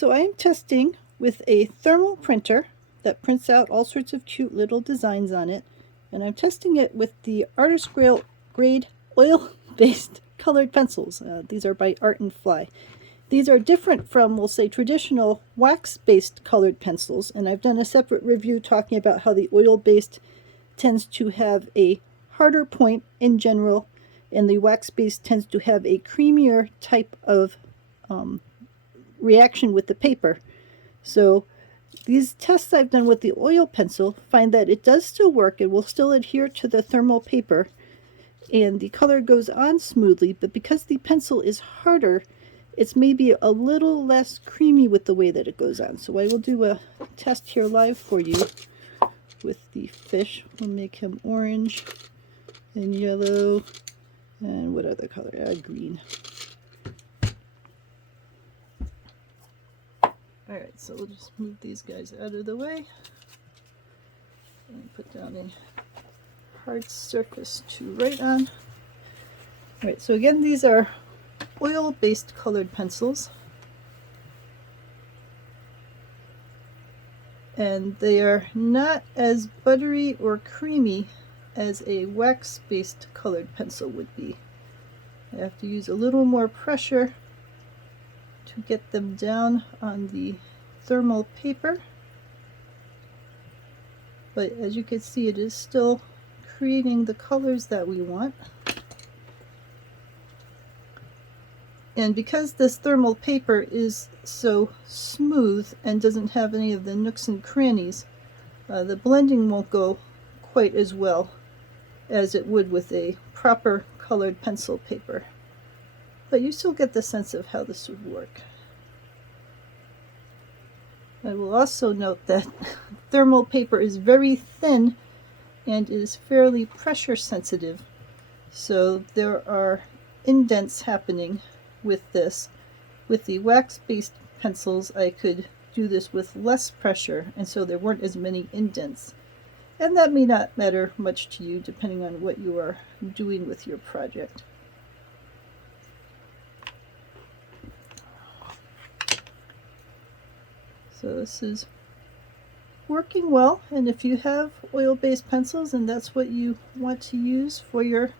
So I am testing with a thermal printer that prints out all sorts of cute little designs on it. And I'm testing it with the Artist Grade oil-based colored pencils. These are by Art and Fly. These are different from, we'll say, traditional wax-based colored pencils. And I've done a separate review talking about how the oil-based tends to have a harder point in general, and the wax-based tends to have a creamier type of reaction with the paper. So these tests I've done with the oil pencil find that it does still work. It will still adhere to the thermal paper and the color goes on smoothly, but because the pencil is harder, it's maybe a little less creamy with the way that it goes on. So I will do a test here live for you with the fish. We'll make him orange and yellow and what other color? Green. Alright, so we'll just move these guys out of the way and put down a hard surface to write on. Alright, so again, these are oil-based colored pencils. And they are not as buttery or creamy as a wax-based colored pencil would be. I have to use a little more pressure to get them down on the thermal paper, but as you can see, it is still creating the colors that we want. And because this thermal paper is so smooth and doesn't have any of the nooks and crannies, the blending won't go quite as well as it would with a proper colored pencil paper. But you still get the sense of how this would work. I will also note that thermal paper is very thin and is fairly pressure sensitive. So there are indents happening with this. With the wax-based pencils, I could do this with less pressure, and so there weren't as many indents. And that may not matter much to you depending on what you are doing with your project. So this is working well, and if you have oil-based pencils and that's what you want to use for your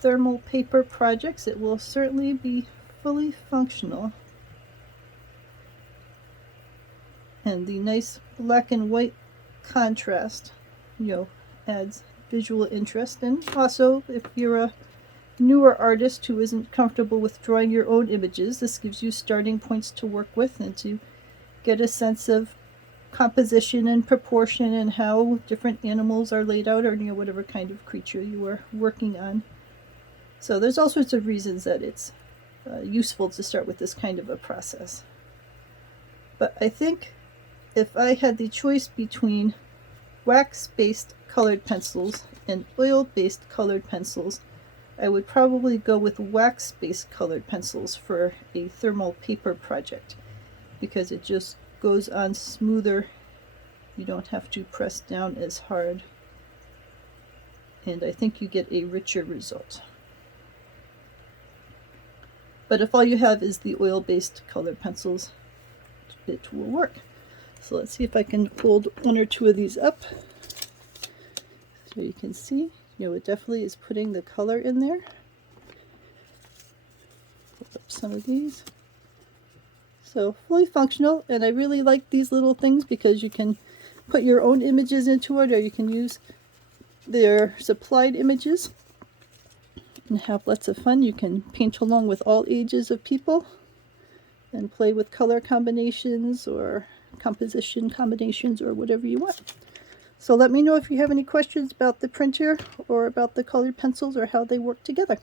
thermal paper projects, it will certainly be fully functional. And the nice black and white contrast, adds visual interest. And also, if you're a newer artist who isn't comfortable with drawing your own images, this gives you starting points to work with and to get a sense of composition and proportion and how different animals are laid out, or whatever kind of creature you are working on. So there's all sorts of reasons that it's useful to start with this kind of a process. But I think if I had the choice between wax-based colored pencils and oil-based colored pencils, I would probably go with wax-based colored pencils for a thermal paper project, because it just goes on smoother. You don't have to press down as hard, and I think you get a richer result. But if all you have is the oil-based colored pencils, it will work. So let's see if I can fold one or two of these up so you can see. It definitely is putting the color in there. Flip up some of these. So fully functional, and I really like these little things because you can put your own images into it, or you can use their supplied images and have lots of fun. You can paint along with all ages of people and play with color combinations or composition combinations or whatever you want. So let me know if you have any questions about the printer or about the colored pencils or how they work together.